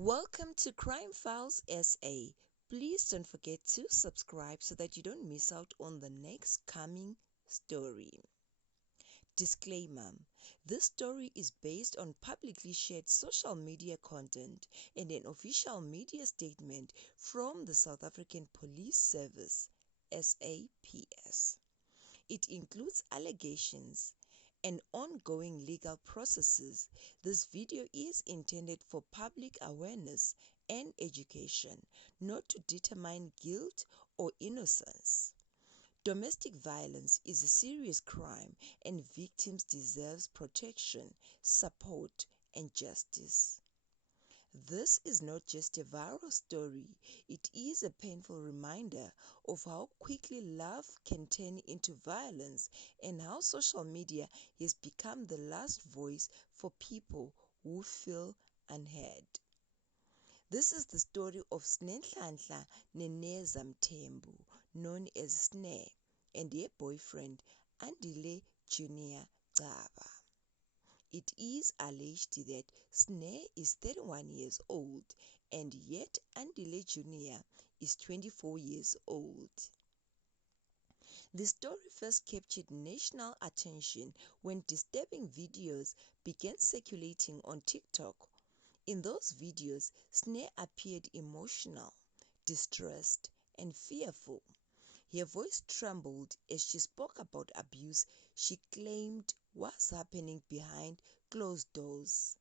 Welcome to Crime Files SA. Please don't forget to subscribe so that you don't miss out on the next coming story. Disclaimer: this story is based on publicly shared social media content and an official media statement from the South African Police Service, SAPS. It includes allegations and ongoing legal processes. This video is intended for public awareness and education, not to determine guilt or innocence. Domestic violence is a serious crime and victims deserve protection, support, and justice. This is not just a viral story, it is a painful reminder of how quickly love can turn into violence and how social media has become the last voice for people who feel unheard. This is the story of Snenhlanhla Neneza Mthembu, known as Sneh, and her boyfriend Andile Junior Gcaba. It is alleged that Sneh is 31 years old and yet Andile Junior is 24 years old. The story first captured national attention when disturbing videos began circulating on TikTok. In those videos, Sneh appeared emotional, distressed, and fearful. Her voice trembled as she spoke about abuse she claimed was happening behind closed doors.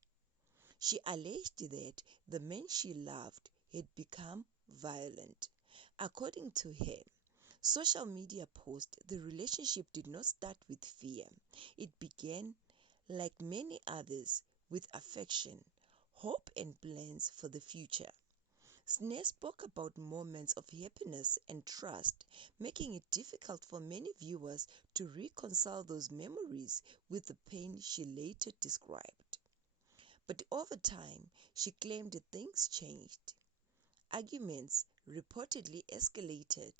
She alleged that the man she loved had become violent. According to her social media post, the relationship did not start with fear. It began, like many others, with affection, hope, and plans for the future. Sneh spoke about moments of happiness and trust, making it difficult for many viewers to reconcile those memories with the pain she later described. But over time, she claimed that things changed. Arguments reportedly escalated,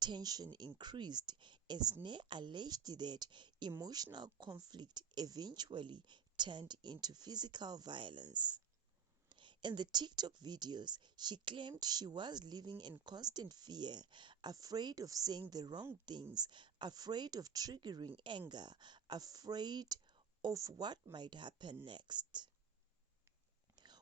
tension increased, and Sneh alleged that emotional conflict eventually turned into physical violence. In the TikTok videos, she claimed she was living in constant fear, afraid of saying the wrong things, afraid of triggering anger, afraid of what might happen next.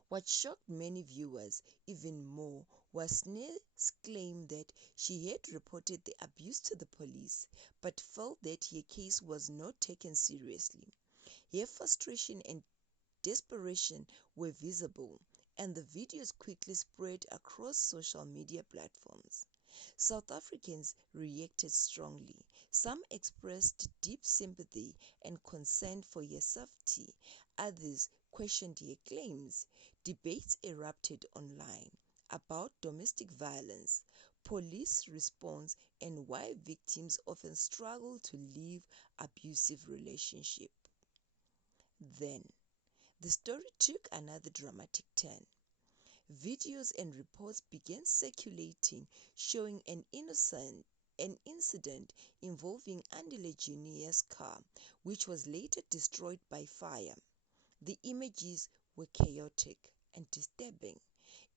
What shocked many viewers even more was Sneh's claim that she had reported the abuse to the police, but felt that her case was not taken seriously. Her frustration and desperation were visible, and the videos quickly spread across social media platforms. South Africans reacted strongly. Some expressed deep sympathy and concern for her safety. Others questioned her claims. Debates erupted online about domestic violence, police response, and why victims often struggle to leave abusive relationships. Then, the story took another dramatic turn. Videos and reports began circulating showing an incident involving Andile Junior's car, which was later destroyed by fire. The images were chaotic and disturbing,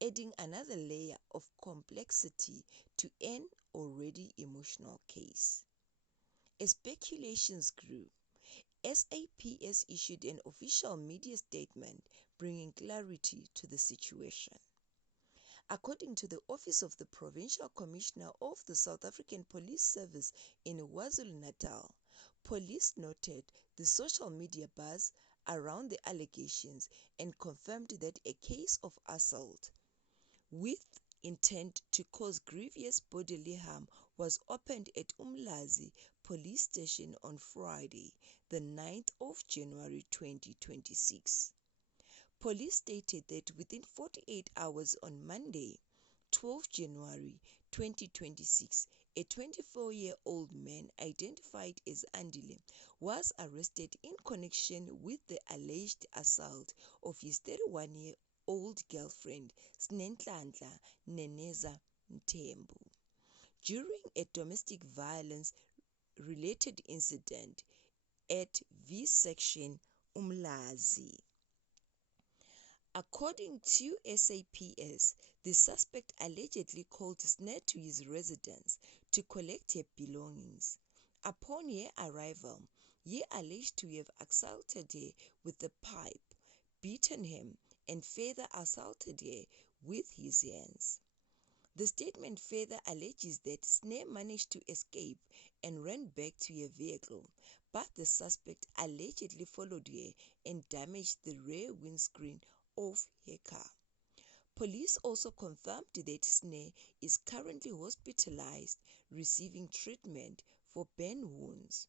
adding another layer of complexity to an already emotional case. As speculations grew, SAPS issued an official media statement bringing clarity to the situation. According to the Office of the Provincial Commissioner of the South African Police Service in KwaZulu-Natal, police noted the social media buzz around the allegations and confirmed that a case of assault with intent to cause grievous bodily harm was opened at Umlazi Police Station on Friday, the 9th of January 2026. Police stated that within 48 hours on Monday, 12 January 2026, a 24-year-old man identified as Andile was arrested in connection with the alleged assault of his 31-year-old girlfriend, Snenhlanhla Neneza Mthembu, during a domestic violence-related incident at V Section Umlazi. According to SAPS, the suspect allegedly called Snare to his residence to collect her belongings. Upon her arrival, he alleged to have assaulted her with a pipe, beaten him, and further assaulted her with his hands. The statement further alleges that Snare managed to escape and ran back to her vehicle, but the suspect allegedly followed her and damaged the rear windscreen of her car. Police also confirmed that Snare is currently hospitalized, receiving treatment for burn wounds.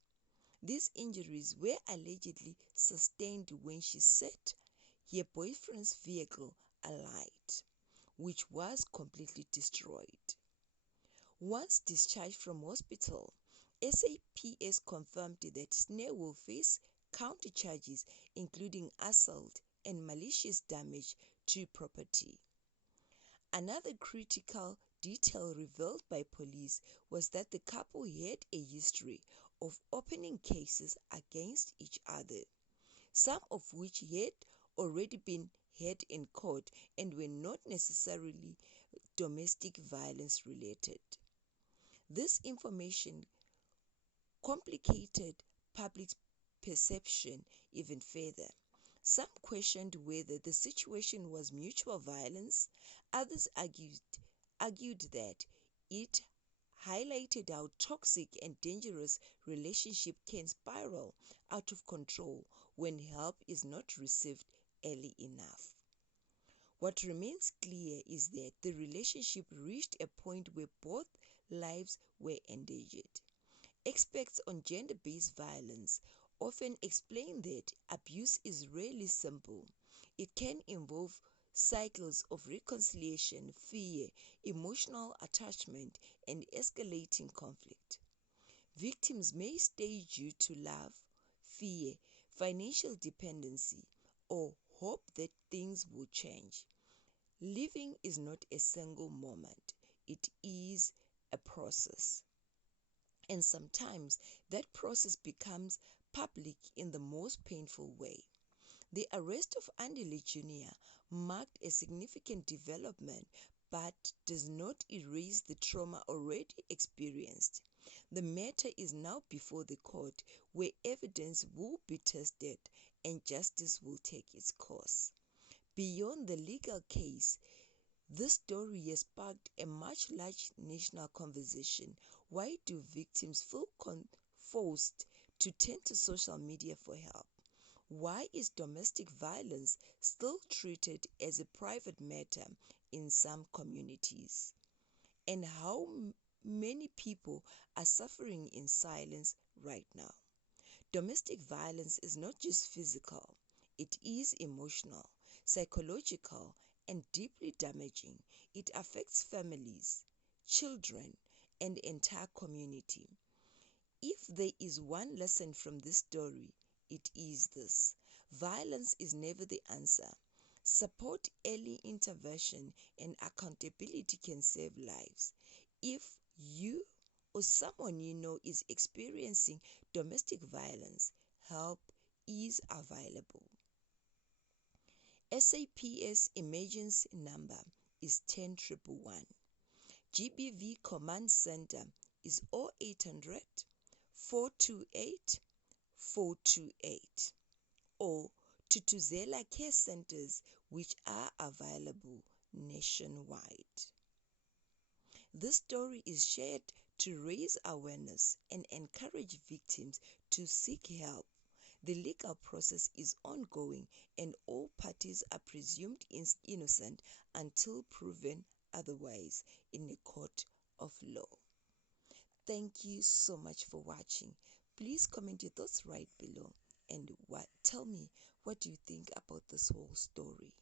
These injuries were allegedly sustained when she set her boyfriend's vehicle alight, which was completely destroyed. Once discharged from hospital, SAPS confirmed that Snare will face county charges including assault and malicious damage to property. Another critical detail revealed by police was that the couple had a history of opening cases against each other, some of which had already been heard in court and were not necessarily domestic violence related. This information complicated public perception even further. Some questioned whether the situation was mutual violence. Others argued that it highlighted how toxic and dangerous relationship can spiral out of control when help is not received early enough. What remains clear is that the relationship reached a point where both lives were endangered. Experts on gender-based violence often explain that abuse is rarely simple. It can involve cycles of reconciliation, fear, emotional attachment, and escalating conflict. Victims may stay due to love, fear, financial dependency, or hope that things will change. Living is not a single moment, it is a process. And sometimes that process becomes public in the most painful way. The arrest of Andile Jr. marked a significant development but does not erase the trauma already experienced. The matter is now before the court, where evidence will be tested and justice will take its course. Beyond the legal case, this story has sparked a much larger national conversation. Why do victims feel forced to turn to social media for help? Why is domestic violence still treated as a private matter in some communities? And how many people are suffering in silence right now? Domestic violence is not just physical, it is emotional, psychological, and deeply damaging. It affects families, children, and the entire community. If there is one lesson from this story, it is this: violence is never the answer. Support, early intervention, and accountability can save lives. If you or someone you know is experiencing domestic violence, help is available. SAPS emergency number is 10111. GBV Command Center is 0800 428 428 or Tutuzela Care Centers, which are available nationwide. This story is shared to raise awareness and encourage victims to seek help. The legal process is ongoing and all parties are presumed innocent until proven otherwise in a court of law. Thank you so much for watching. Please comment your thoughts right below and tell me, what do you think about this whole story?